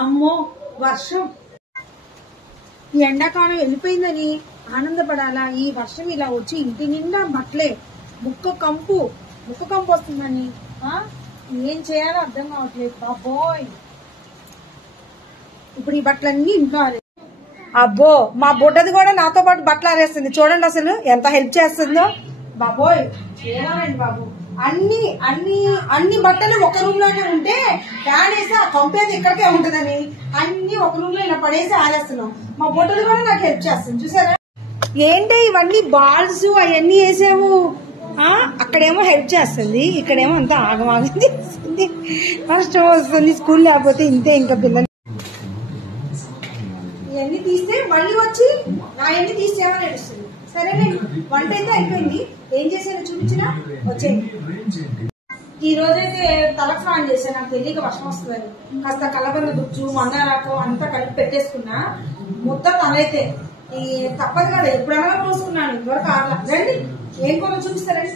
అమ్మో వర్షం ఈ ఎండాకాలం వెళ్ళిపోయిందని ఆనందపడాలా? ఈ వర్షం ఇలా వచ్చి ఇంటి నిండా బట్టలే, ముక్క కంపు వస్తుందని ఏం చేయాలో అర్థం కావట్లేదు బాబోయ్. ఇప్పుడు ఈ బట్టలన్నీ ఇంట్లో అబ్బో మా బుడ్డది కూడా నాతో పాటు బట్టలు ఆరేస్తుంది. చూడండి అసలు ఎంత హెల్ప్ చేస్తుందో. బాబోయ్ ఏమోనండి బాబు, అన్ని అన్ని అన్ని బట్టలు ఒక రూమ్ లోనే ఉంటే ఫ్యాన్ వేసి ఆ కంపేది ఇక్కడికే ఉంటదని అన్ని ఒక రూమ్ లో ఇలా పడేసి ఆరేస్తున్నాం. మా బుడ్డది కూడా నాకు హెల్ప్ చేస్తుంది. చూసారా ఏంటి ఇవన్నీ బాల్స్ అవన్నీ వేసావు. అక్కడేమో హెల్ప్ చేస్తుంది, ఇక్కడేమో అంతా ఆగమాగం చేస్తుంది. కష్టం వస్తుంది. స్కూల్ లేకపోతే ఇంతే. ఇంకా పిల్లలు ఇవన్నీ తీస్తే మళ్ళీ వచ్చి అవన్నీ తీసేమని నడుస్తుంది. సరేనండి, వంట అయితే అయిపోయింది. ఏం చేశానో చూపించినా వచ్చేయండి. ఈ రోజైతే తలకు స్నానం చేశాను. నాకు తెలియక వర్షం వస్తుందని కాస్త కలబంద గుజ్జు మందారాకు అంతా కలిపి పెట్టేసుకున్నా. మొత్తం తలైతే ఈ తప్పదు కదా, ఎప్పుడైనా పోసుకున్నాను. ఇదివరకు ఆడలా. రండి ఏం కూడా చూపిస్తారండి.